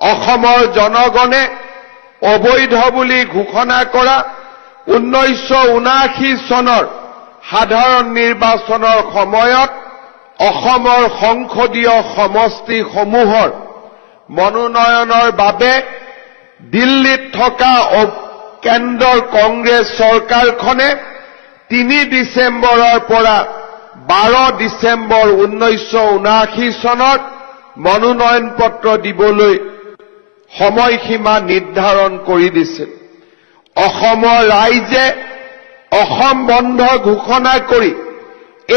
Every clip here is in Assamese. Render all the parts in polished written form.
অসমৰ জনগণে অবৈধ বুলি ঘোষণা কৰা 1979 চনৰ সাধাৰণ নিৰ্বাচনৰ সময়ত অসমৰ সংসদীয় সমষ্টিসমূহৰ মনোনয়নৰ বাবে দিল্লীত থকা কেন্দ্ৰৰ কংগ্ৰেছ চৰকাৰখনে 3 ডিচেম্বৰৰ পৰা 12 ডিচেম্বৰ 1979 চনত মনোনয়ন পত্ৰ দিবলৈ সময়সীমা নিৰ্ধাৰণ কৰি দিছিল। অসমৰ ৰাইজে অসম বন্ধ ঘোষণা কৰি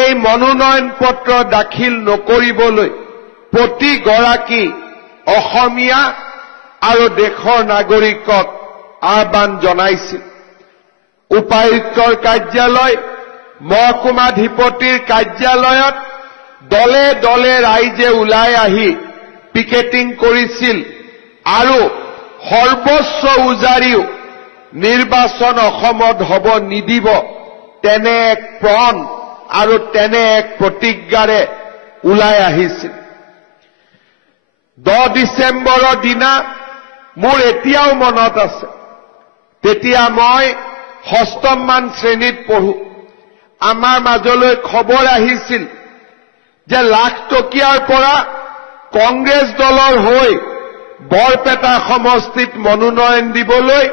এই মনোনয়ন পত্ৰ দাখিল নকৰিবলৈ প্ৰতিগৰাকী অসমীয়া আৰু দেশৰ নাগৰিকক আহ্বান জনাইছিল। উপায়ুক্তৰ কাৰ্যালয়, মহকুমাধিপতিৰ কাৰ্যালয়ত দলে দলে ৰাইজে ওলাই আহি পিকেটিং কৰিছিল আৰু সৰ্বোচ্চ উজাৰিও নিৰ্বাচন অসমত হ'ব নিদিব তেনে এক প্ৰণ আৰু তেনে এক প্ৰতিজ্ঞাৰে ওলাই আহিছিল। 10 ডিচেম্বৰৰ দিনা মোৰ এতিয়াও মনত আছে। তেতিয়া মই 6ম মান শ্ৰেণীত পঢ়ো। আমাৰ মাজলৈ খবৰ আহিছিল যে লাখ টকীয়াৰ পৰা কংগ্ৰেছ দলৰ হৈ বৰপেটা সমষ্টিত মনোনয়ন দিবলৈ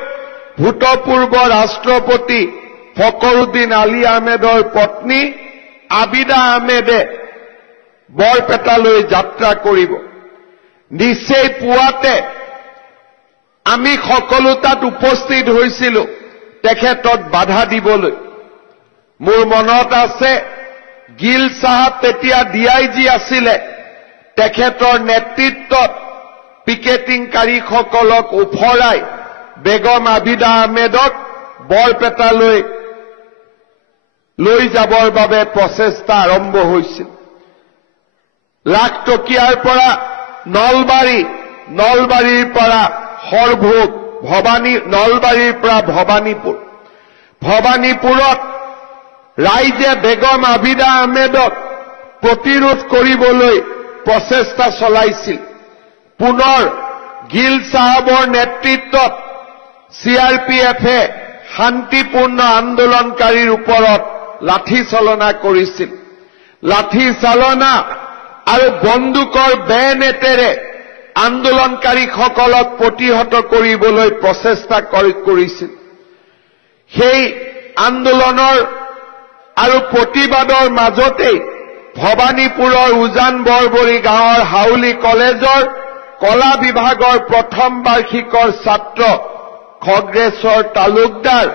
ভূতপূৰ্ব ৰাষ্ট্ৰপতি ফখৰুদ্দিন আলী আহমেদৰ পত্নী আবিদা আহমেদে বৰপেটালৈ যাত্ৰা কৰিব। নিচেই পুৱাতে আমি সকলো তাত উপস্থিত হৈছিলো তেখেতক বাধা দিবলৈ। মোৰ মনত আছে গিল সাহাব তেতিয়া DIG আছিলে। তেখেতৰ নেতৃত্বত পিকেটিংকাৰীসকলক উফৰাই বেগম আবিদা আহমেদক বৰপেটালৈ লৈ যাবৰ বাবে প্ৰচেষ্টা আৰম্ভ হৈছিল। লাখ টকীয়াৰ পৰা নলবাৰীৰ পৰা সৰভোগ, নলবাৰীৰ পৰা ভবানীপুৰত ৰাইজে বেগম আবিদা আহমেদক প্ৰতিৰোধ কৰিবলৈ প্ৰচেষ্টা চলাইছিল। পুনৰ গিল সাহাবৰ নেতৃত্বত CRPFে শান্তিপূৰ্ণ আন্দোলনকাৰীৰ ওপৰত লাঠি চালনা কৰিছিল। লাঠি চালনা আৰু বন্দুকৰ বেনেটেৰে আন্দোলনকাৰীসকলক প্ৰতিহত কৰিবলৈ প্ৰচেষ্টা কৰিছিল। সেই আন্দোলনৰ আৰু প্ৰতিবাদৰ মাজতেই ভবানীপুৰৰ উজান বৰবৰী গাঁৱৰ হাউলি কলেজৰ কলা বিভাগৰ প্ৰথম বাৰ্ষিকৰ ছাত্ৰ খগেশ্বৰ তালুকদাৰ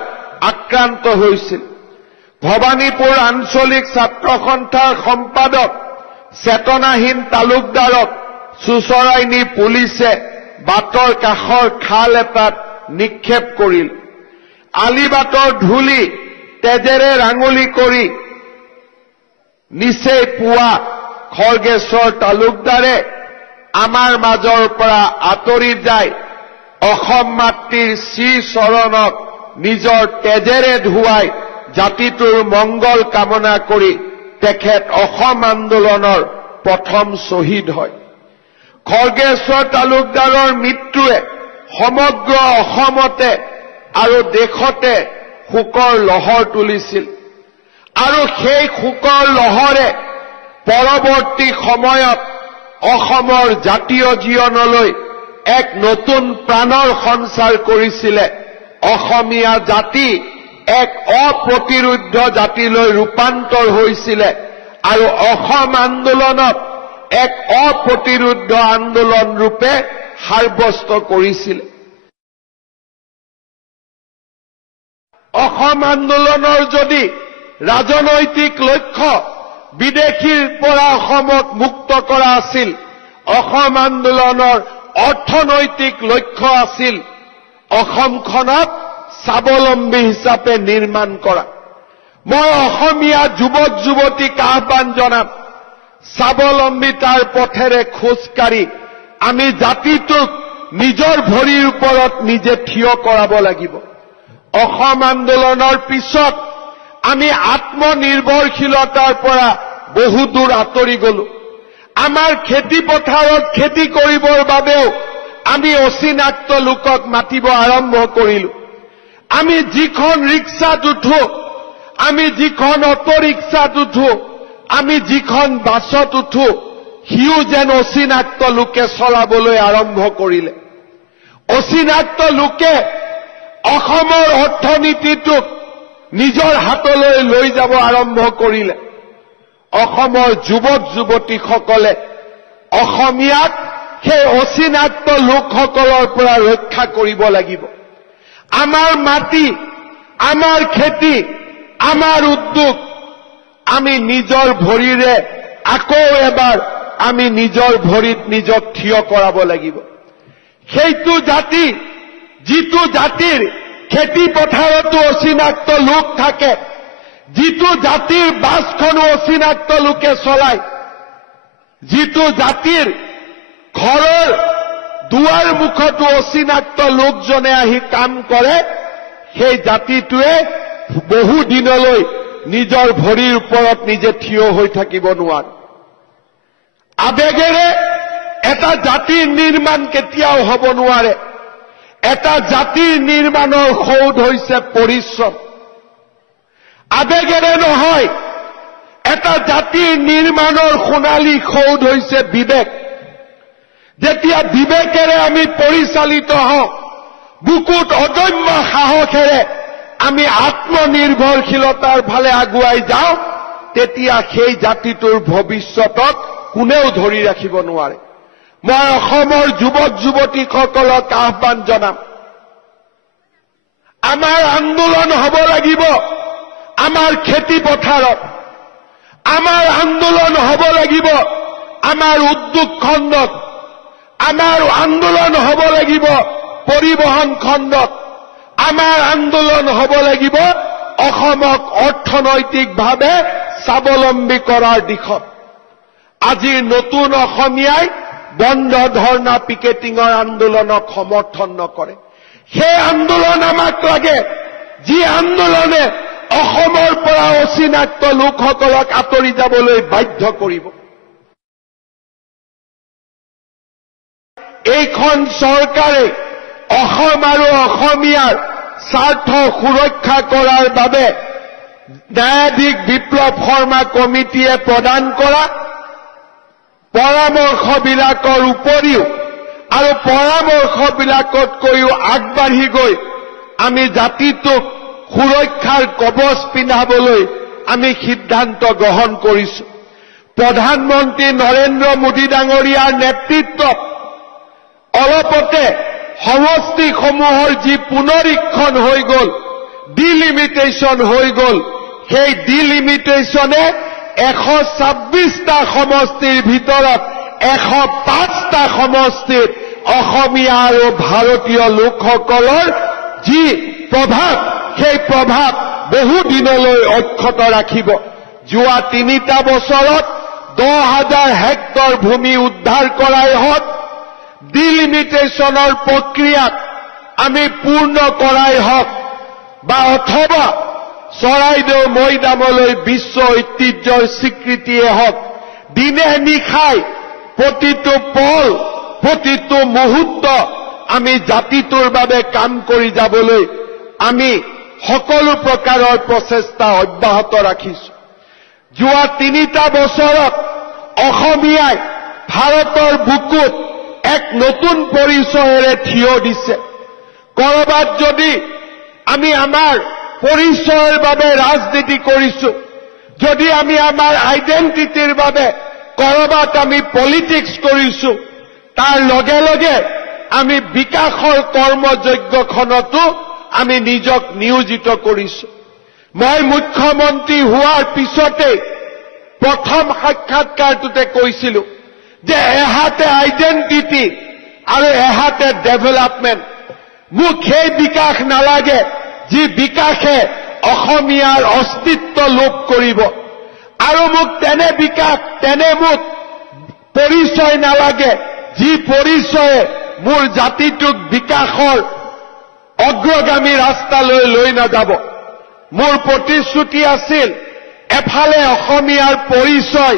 আক্ৰান্ত হৈছিল। ভবানীপুৰ আঞ্চলিক ছাত্ৰ সন্থাৰ সম্পাদক চেতনাহীন তালুকদাৰক চুচৰাই নি পুলিচে বাটৰ কাষৰ খাল এটাত নিক্ষেপ কৰিল। আলিবাটৰ ধূলি তেজেৰে ৰাঙলী কৰি নিচেই পুৱা খগেশ্বৰ তালুকদাৰে আমাৰ মাজৰ পৰা আঁতৰি যায় অসম মাতৃৰ শ্ৰীচৰণক নিজৰ তেজেৰে ধুৱাই জাতিটোৰ মংগল কামনা কৰি তেখেত অসম আন্দোলনৰ প্ৰথম শ্বহীদ হয়। খগেশ্বৰ তালুকদাৰৰ মৃত্যুৱে সমগ্ৰ অসমতে আৰু দেশতে শোকৰ লহৰ তুলিছিল আৰু সেই শোকৰ লহৰে পৰৱৰ্তী সময়ত অসমৰ জাতীয় জীৱনলৈ এক নতুন প্ৰাণৰ সঞ্চাৰ কৰিছিলে। অসমীয়া জাতি এক অপ্ৰতিৰোধ্য জাতিলৈ ৰূপান্তৰ হৈছিলে আৰু অসম আন্দোলনক এক অপ্ৰতিৰোধ্য আন্দোলন ৰূপে সাব্যস্ত কৰিছিলে। অসম আন্দোলনৰ যদি ৰাজনৈতিক লক্ষ্য বিদেশীৰ পৰা অসমক মুক্ত কৰা আছিল, অসম আন্দোলনৰ অৰ্থনৈতিক লক্ষ্য আছিল অসমখনক স্বাৱলম্বী হিচাপে নিৰ্মাণ কৰা। মই অসমীয়া যুৱক যুৱতীক আহ্বান জনাম, স্বাৱলম্বিতাৰ পথেৰে খোজকাঢ়ি আমি জাতিটোক নিজৰ ভৰিৰ ওপৰত নিজে থিয় কৰাব লাগিব। অসম আন্দোলনৰ পিছত আমি আত্মনিৰ্ভৰশীলতাৰ পৰা বহু দূৰ আঁতৰি গলো। আমাৰ খেতি পথাৰত খেতি কৰিবৰ বাবেও আমি অচিনাক্ত লোকক মাতিব আৰম্ভ কৰিলো। আমি যিখন ৰিক্সাত উঠো, আমি যিখন অটো ৰিক্সাত উঠো, আমি যিখন বাছত উঠো, সিও যেন অচিনাক্ত লোকে চলাবলৈ আৰম্ভ কৰিলে। অচিনাক্ত লোকে অসমৰ অৰ্থনীতিটোক নিজৰ হাতলৈ লৈ যাব আৰম্ভ কৰিলে। অসমৰ যুৱক যুৱতীসকলে অসমীয়াক সেই অচিনাক্ত লোকসকলৰ পৰা ৰক্ষা কৰিব লাগিব। আমাৰ মাটি, আমাৰ খেতি, আমাৰ উদ্যোগ আমি নিজৰ ভৰিৰে আকৌ এবাৰ আমি নিজৰ ভৰিত নিজক থিয় কৰাব লাগিব। সেইটো জাতি, যিটো জাতিৰ খেতি পথাৰতো অচিনাক্ত লোক থাকে, যিটো জাতিৰ বাছখনো অচিনাক্ত লোকে চলায়, যিটো জাতিৰ ঘৰৰ দুৱাৰ মুখতো অচিনাক্ত লোকজনে আহি কাম কৰে, সেই জাতিটোৱে বহু দিনলৈ নিজৰ ভৰিৰ ওপৰত নিজে থিয় হৈ থাকিব নোৱাৰে। আবেগেৰে এটা জাতিৰ নিৰ্মাণ কেতিয়াও হ'ব নোৱাৰে। এটা জাতিৰ নিৰ্মাণৰ সৌধ হৈছে পৰিশ্ৰম। আবেগেৰে নহয়, এটা জাতিৰ নিৰ্মাণৰ সোণালী সৌধ হৈছে বিবেক। যেতিয়া বিবেকেৰে আমি পৰিচালিত হওঁ, বুকুত অদম্য সাহসেৰে আমি আত্মনিৰ্ভৰশীলতাৰ ফালে আগুৱাই যাওঁ, তেতিয়া সেই জাতিটোৰ ভৱিষ্যতক কোনেও ধৰি ৰাখিব নোৱাৰে। মই অসমৰ যুৱক যুৱতীসকলক আহ্বান জনাম, আমাৰ আন্দোলন হ'ব লাগিব আমাৰ খেতি পথাৰত, আমাৰ আন্দোলন হ'ব লাগিব আমাৰ উদ্যোগ খণ্ডত, আমাৰ আন্দোলন হ'ব লাগিব পৰিবহন খণ্ডত, আমাৰ আন্দোলন হ'ব লাগিব অসমক অৰ্থনৈতিকভাৱে স্বাৱলম্বী কৰাৰ দিশত। আজিৰ নতুন অসমীয়াই বন্ধ ধৰ্ণা পিকেটিঙৰ আন্দোলনক সমৰ্থন নকৰে। সেই আন্দোলন আমাক লাগে, যি আন্দোলনে অসমৰ পৰা অচিনাক্ত লোকসকলক আঁতৰি যাবলৈ বাধ্য কৰিব। এইখন চৰকাৰে অসম আৰু অসমীয়াৰ স্বাৰ্থ সুৰক্ষা কৰাৰ বাবে ন্যায়াধীশ বিপ্লৱ শৰ্মা কমিটিয়ে প্ৰদান কৰা পৰামৰ্শবিলাকৰ উপৰিও আৰু পৰামৰ্শবিলাকতকৈও আগবাঢ়ি গৈ আমি জাতিটোক সুৰক্ষাৰ কবচ পিন্ধাবলৈ আমি সিদ্ধান্ত গ্ৰহণ কৰিছো। প্ৰধানমন্ত্ৰী নৰেন্দ্ৰ মোদী ডাঙৰীয়াৰ নেতৃত্বত অলপতে সমষ্টিসমূহৰ যি পুনৰীক্ষণ হৈ গ'ল, ডিলিমিটেশ্যন হৈ গ'ল, সেই ডিলিমিটেশ্যনে 126টা সমষ্টিৰ ভিতৰত 105টা সমষ্টিত অসমীয়া আৰু ভাৰতীয় লোকসকলৰ যি প্ৰভাৱ, সেই প্ৰভাৱ বহু দিনলৈ অক্ষত ৰাখিব। যোৱা 3টা বছৰত 10,000 হেক্টৰ ভূমি উদ্ধাৰ কৰাই হওক, ডিলিমিটেশ্যনৰ প্ৰক্ৰিয়াক আমি পূৰ্ণ কৰাই হওক, বা অথবা চৰাইদেউ মৈদামলৈ বিশ্ব ঐতিহ্যৰ স্বীকৃতিয়ে হওক, দিনে নিশাই প্ৰতিটো পল, প্ৰতিটো মুহূৰ্ত আমি জাতিটোৰ বাবে কাম কৰি যাবলৈ আমি সকলো প্ৰকাৰৰ প্ৰচেষ্টা অব্যাহত ৰাখিছো। যোৱা 3টা বছৰত অসমীয়াই ভাৰতৰ বুকুত এক নতুন পৰিচয়েৰে থিয় দিছে। কৰবাত যদি আমি আমাৰ পৰিচয়ৰ বাবে ৰাজনীতি কৰিছো, যদি আমি আমাৰ আইডেণ্টিটিৰ বাবে কৰবাত আমি পলিটিক্স কৰিছো, তাৰ লগে লগে আমি বিকাশৰ কৰ্মযজ্ঞখনতো আমি নিজক নিয়োজিত কৰিছো। মই মুখ্যমন্ত্ৰী হোৱাৰ পিছতে প্ৰথম সাক্ষাৎকাৰটোতে কৈছিলো যে এহাতে আইডেণ্টিটি আৰু এহাতে ডেভেলপমেণ্ট। মোক সেই বিকাশ নালাগে যি বিকাশে অসমীয়াৰ অস্তিত্ব লোপ কৰিব, আৰু মোক তেনে বিকাশ, তেনে মোক পৰিচয় নালাগে যি পৰিচয়ে মোৰ জাতিটোক বিকাশৰ অগ্ৰগামী ৰাস্তালৈ লৈ নাযাব। মোৰ প্ৰতিশ্ৰুতি আছিল এফালে অসমীয়াৰ পৰিচয়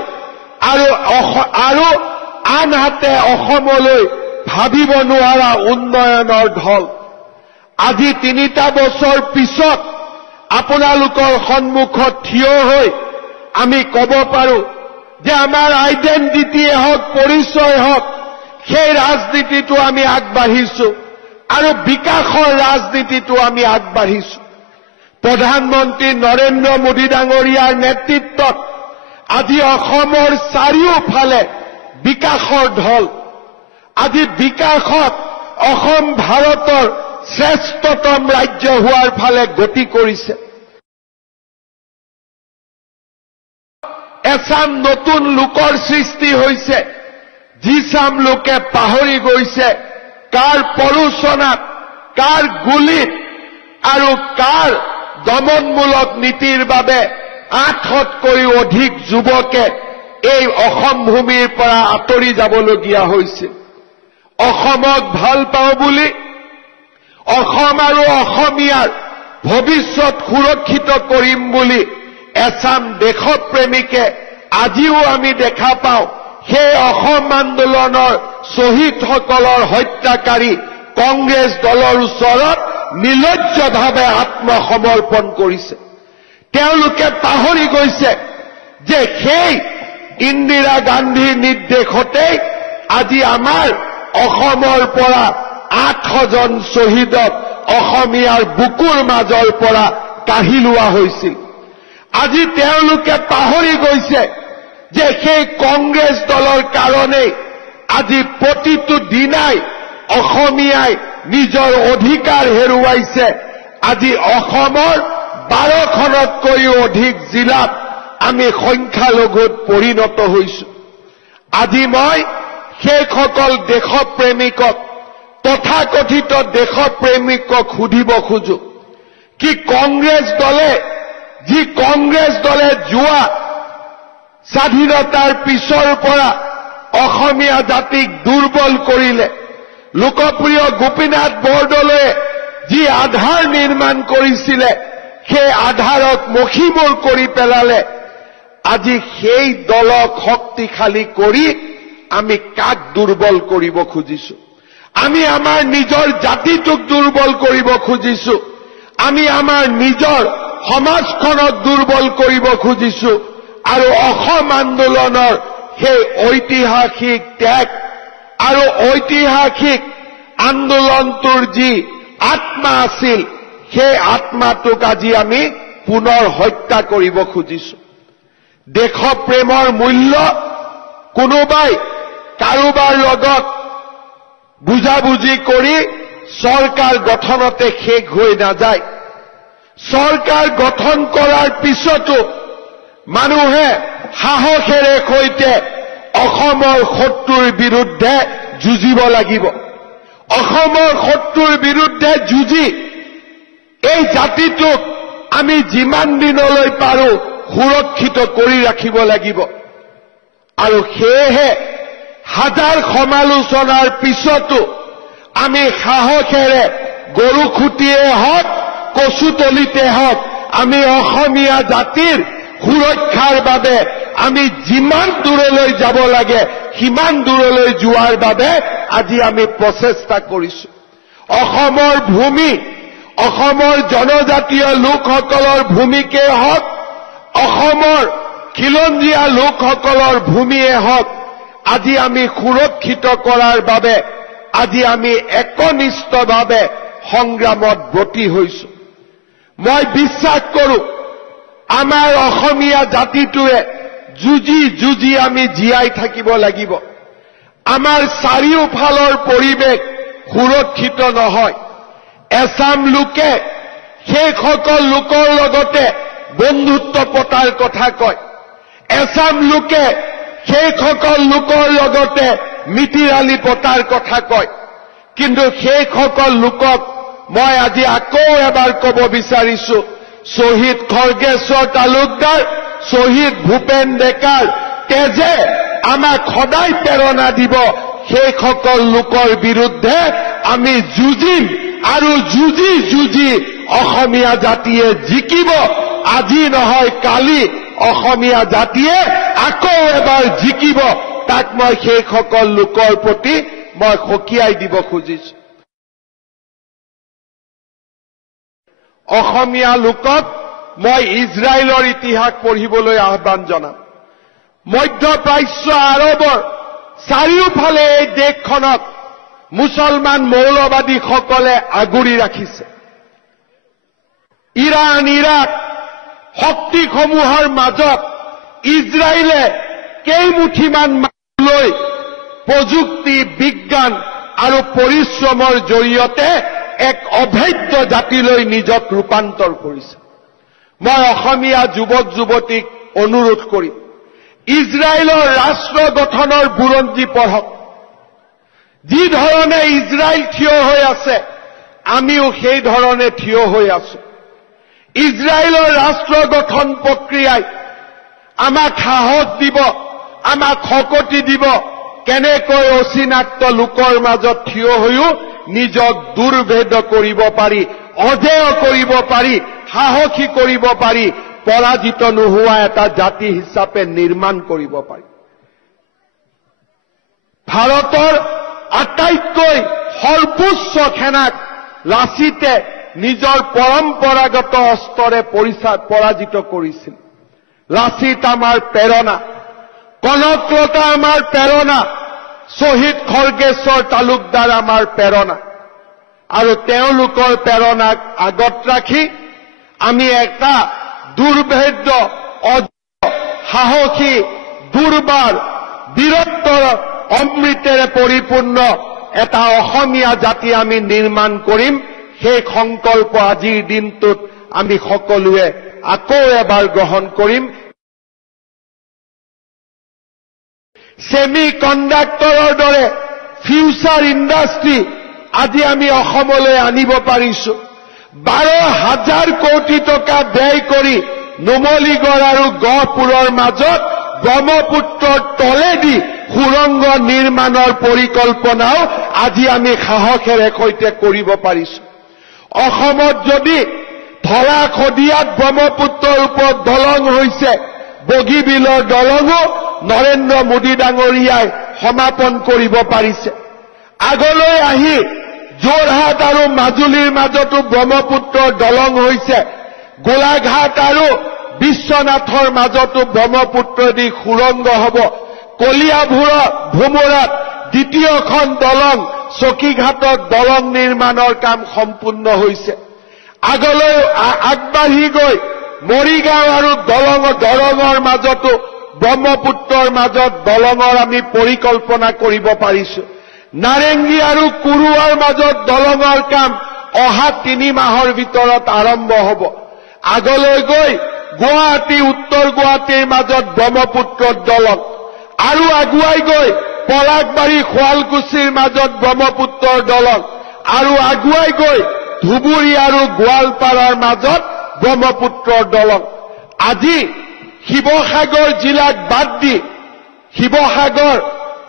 আৰু আনহাতে অসমলৈ ভাবিব নোৱাৰা উন্নয়নৰ ঢল। আজি 3টা বছৰ পিছত আপোনালোকৰ সন্মুখত থিয় হৈ আমি ক'ব পাৰো যে আমাৰ আইডেণ্টিটিয়ে হওক, পৰিচয় হওক, সেই ৰাজনীতিটো আমি আগবাঢ়িছো আৰু বিকাশৰ ৰাজনীতিটো আমি আগবাঢ়িছো। প্ৰধানমন্ত্ৰী নৰেন্দ্ৰ মোদী ডাঙৰীয়াৰ নেতৃত্বত আজি অসমৰ চাৰিওফালে বিকাশৰ ঢল। আজি বিকাশত অসম ভাৰতৰ শ্ৰেষ্ঠতম ৰাজ্য হোৱাৰ ফালে গতি কৰিছে। এচাম নতুন লোকৰ সৃষ্টি হৈছে, যিচাম লোকে পাহৰি গৈছে কাৰ প্ৰৰোচনাত, কাৰ গুলীত আৰু কাৰ দমনমূলক নীতিৰ বাবে 800তকৈও অধিক যুৱকে এই অসম ভূমিৰ পৰা আঁতৰি যাবলগীয়া হৈছিল। অসমক ভাল পাওঁ বুলি, অসম আৰু অসমীয়াৰ ভৱিষ্যত সুৰক্ষিত কৰিম বুলি এচাম দেশপ্ৰেমীকে আজিও আমি দেখা পাওঁ সেই অসম আন্দোলনৰ শ্বহীদসকলৰ হত্যাকাৰী কংগ্ৰেছ দলৰ ওচৰত নিৰ্লজ্জভাৱে আত্মসমৰ্পণ কৰিছে। তেওঁলোকে পাহৰি গৈছে যে সেই ইন্দিৰা গান্ধীৰ নিৰ্দেশতেই আজি আমাৰ অসমৰ পৰা 800জন শ্বহীদক অসমীয়াৰ বুকুৰ মাজৰ পৰা কাঢ়ি লোৱা হৈছিল। আজি তেওঁলোকে পাহৰি গৈছে যে সেই কংগ্ৰেছ দলৰ কাৰণেই আজি প্ৰতিটো দিনাই অসমীয়াই নিজৰ অধিকাৰ হেৰুৱাইছে। আজি অসমৰ 12খনতকৈও অধিক জিলাত আমি সংখ্যালঘুত পৰিণত হৈছো। আজি মই সেইসকল দেশপ্ৰেমিকক, তথাকথিত দেশপ্ৰেমিকক সুধিব খোজো কি কংগ্ৰেছ দলে যোৱা স্বাধীনতাৰ পিছৰ পৰা অসমীয়া জাতিক দুৰ্বল কৰিলে, লোকপ্ৰিয় গোপীনাথ বৰদলৈয়ে যি আধাৰ নিৰ্মাণ কৰিছিলে সেই আধাৰক মষিমূৰ কৰি পেলালে। আজি সেই দলক শক্তিশালী কৰি আমি কাক দুৰ্বল কৰিব খুজিছো? আমি আমাৰ নিজৰ জাতিটোক দুৰ্বল কৰিব খুজিছো, আমি আমাৰ নিজৰ সমাজখনক দুৰ্বল কৰিব খুজিছো আৰু অসম আন্দোলনৰ সেই ঐতিহাসিক ত্যাগ আৰু ঐতিহাসিক আন্দোলনটোৰ যি আত্মা আছিল সেই আত্মাটোক আজি আমি পুনৰ হত্যা কৰিব খুজিছো। দেশপ্ৰেমৰ মূল্য কোনোবাই কাৰোবাৰ লগত বুজাবুজি কৰি চৰকাৰ গঠনতে শেষ হৈ নাযায়। চৰকাৰ গঠন কৰাৰ পিছতো মানুহে সাহসেৰে সৈতে অসমৰ শত্ৰুৰ বিৰুদ্ধে যুঁজিব লাগিব। অসমৰ শত্ৰুৰ বিৰুদ্ধে যুঁজি এই জাতিটোক আমি যিমান দিনলৈ পাৰো সুৰক্ষিত কৰি ৰাখিব লাগিব। আৰু সেয়েহে হাজাৰ সমালোচনাৰ পিছতো আমি সাহসেৰে গৰুখুটিয়ে হওক, কচুতলিতে হওক, আমি অসমীয়া জাতিৰ সুৰক্ষাৰ বাবে আমি যিমান দূৰলৈ যাব লাগে সিমান দূৰলৈ যোৱাৰ বাবে আজি আমি প্ৰচেষ্টা কৰিছো। অসমৰ ভূমি, অসমৰ জনজাতীয় লোকসকলৰ ভূমিকে হওক, অসমৰ খিলঞ্জীয়া লোকসকলৰ ভূমিয়ে হওক, আজি আমি সুৰক্ষিত কৰাৰ বাবে আজি আমি একনিষ্ঠভাৱে সংগ্ৰামত ব্ৰতী হৈছো। মই বিশ্বাস কৰো আমাৰ অসমীয়া জাতিটোৱে যুঁজি যুঁজি আমি জীয়াই থাকিব লাগিব। আমাৰ চাৰিওফালৰ পৰিৱেশ সুৰক্ষিত নহয়। এচাম লোকে সেইসকল লোকৰ লগতে বন্ধুত্ব পতাৰ কথা কয়, এচাম লোকে সেইসকল লোকৰ লগতে মিতিৰালি পতাৰ কথা কয়, কিন্তু সেইসকল লোকক মই আজি আকৌ এবাৰ ক'ব বিচাৰিছো, শ্বহীদ খৰ্গেশ্বৰ তালুকদাৰ, শ্বহীদ ভূপেন ডেকাৰ তেজে আমাক সদায় প্ৰেৰণা দিব। সেইসকল লোকৰ বিৰুদ্ধে আমি যুঁজিম আৰু যুঁজি যুঁজি অসমীয়া জাতিয়ে জিকিব। আজি নহয় কালি অসমীয়া জাতিয়ে আকৌ এবাৰ জিকিব। তাক মই সেইসকল লোকৰ প্ৰতি মই সকীয়াই দিব খুজিছো। অসমীয়া লোকক মই ইজৰাইলৰ ইতিহাস পঢ়িবলৈ আহ্বান জনাম। মধ্যপ্ৰাচ্য আৰবৰ চাৰিওফালে এই দেশখনক মুছলমান মৌলবাদীসকলে আগুৰি ৰাখিছে। ইৰাণ, ইৰাক শক্তিসমূহৰ মাজত ইজৰাইলে কেইমুঠিমান লৈ প্ৰযুক্তি, বিজ্ঞান আৰু পৰিশ্ৰমৰ জৰিয়তে এক অভেদ্য জাতিলৈ নিজক ৰূপান্তৰ কৰিছে। মই অসমীয়া যুৱক যুৱতীক অনুৰোধ কৰিম, ইজৰাইলৰ ৰাষ্ট্ৰ গঠনৰ বুৰঞ্জী পঢ়ক। যি ধৰণে ইজৰাইল থিয় হৈ আছে, আমিও সেই ধৰণে থিয় হৈ আছো। ইজৰাইলৰ ৰাষ্ট্ৰ গঠন প্ৰক্ৰিয়াই আমাক সাহস দিব, আমাক শক্তি দিব, কেনেকৈ অচিনাক্ত লোকৰ মাজত থিয় হৈও নিজক দুৰ্ভেদ কৰিব পাৰি, অজেয় কৰিব পাৰি, সাহসী কৰিব পাৰি, পৰাজিত নোহোৱা এটা জাতি হিচাপে নিৰ্মাণ কৰিব পাৰি। ভাৰতৰ আটাইতকৈ সৰ্বোচ্চ সেনাক লাচিতে নিজৰ পৰম্পৰাগত অস্ত্ৰৰে পৰাজিত কৰিছিল। লাচিত আমাৰ প্ৰেৰণা, কনকলতা আমাৰ প্ৰেৰণা, শ্বহীদ খৰ্গেশ্বৰ তালুকদাৰ আমাৰ প্ৰেৰণা। আৰু তেওঁলোকৰ প্ৰেৰণাক আগত ৰাখি আমি এটা দুৰ্ভেদ্য, সাহসী, দুৰ্বাৰ, বীৰত্বৰ অমৃতেৰে পৰিপূৰ্ণ এটা অসমীয়া জাতি আমি নিৰ্মাণ কৰিম। সেই সংকল্প আজিৰ দিনটোত আমি সকলোৱে আকৌ এবাৰ গ্ৰহণ কৰিম। ছেমি কণ্ডাক্টৰৰ দৰে ফিউচাৰ ইণ্ডাষ্ট্ৰী আজি আমি অসমলৈ আনিব পাৰিছো। 12,000 কোটি টকা ব্যয় কৰি নুমলীগড় আৰু গহপুৰৰ মাজত ব্ৰহ্মপুত্ৰৰ তলেদি সুৰংগ নিৰ্মাণৰ পৰিকল্পনাও আজি আমি সাহসেৰে সৈতে কৰিব পাৰিছো। অসমত যদি ধৰাশদিয়াত ব্ৰহ্মপুত্ৰৰ ওপৰত দলং হৈছে, বগীবিলৰ দলঙো নৰেন্দ্ৰ মোদী ডাঙৰীয়াই সমাপন কৰিব পাৰিছে। আগলৈ আহি যোৰহাট আৰু মাজুলীৰ মাজতো ব্ৰহ্মপুত্ৰৰ দলং হৈছে, গোলাঘাট আৰু বিশ্বনাথৰ মাজতো ব্ৰহ্মপুত্ৰদি সুৰংগ হ'ব। কলিয়াভোমোৰাত দ্বিতীয়খন দলং, চকীঘাটত দলং নিৰ্মাণৰ কাম সম্পূৰ্ণ হৈছে। আগলৈ আগবাঢ়ি গৈ মৰিগাঁও আৰু দৰঙৰ মাজতো ব্ৰহ্মপুত্ৰৰ মাজত দলঙৰ আমি পৰিকল্পনা কৰিব পাৰিছো। নাৰেংগী আৰু কুৰুৱাৰ মাজত দলঙৰ কাম অহা 3 মাহৰ ভিতৰত আৰম্ভ হ'ব। আগলৈ গৈ গুৱাহাটী, উত্তৰ গুৱাহাটীৰ মাজত ব্ৰহ্মপুত্ৰৰ দলং, আৰু আগুৱাই গৈ পলাশবাৰী, শুৱালকুছিৰ মাজত ব্ৰহ্মপুত্ৰৰ দলং, আৰু আগুৱাই গৈ ধুবুৰী আৰু গোৱালপাৰাৰ মাজত ব্ৰহ্মপুত্ৰৰ দলং। আজি শিৱসাগৰ জিলাক বাদ দি শিৱসাগৰ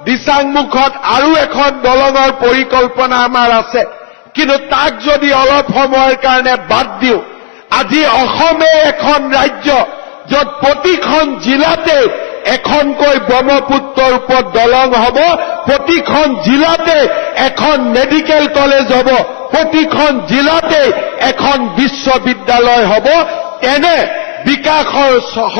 দিচাংমুখত আৰু এখন দলঙৰ পৰিকল্পনা আমাৰ আছে, কিন্তু তাক যদি অলপ সময়ৰ কাৰণে বাদ দিওঁ, আজি অসমে এখন ৰাজ্য য'ত প্ৰতিখন জিলাতে এখনকৈ ব্ৰহ্মপুত্ৰৰ ওপৰত দলং হ'ব, প্ৰতিখন জিলাতে এখন মেডিকেল কলেজ হ'ব, প্ৰতিখন জিলাতে এখন বিশ্ববিদ্যালয় হ'ব। তেনে বিকাশৰ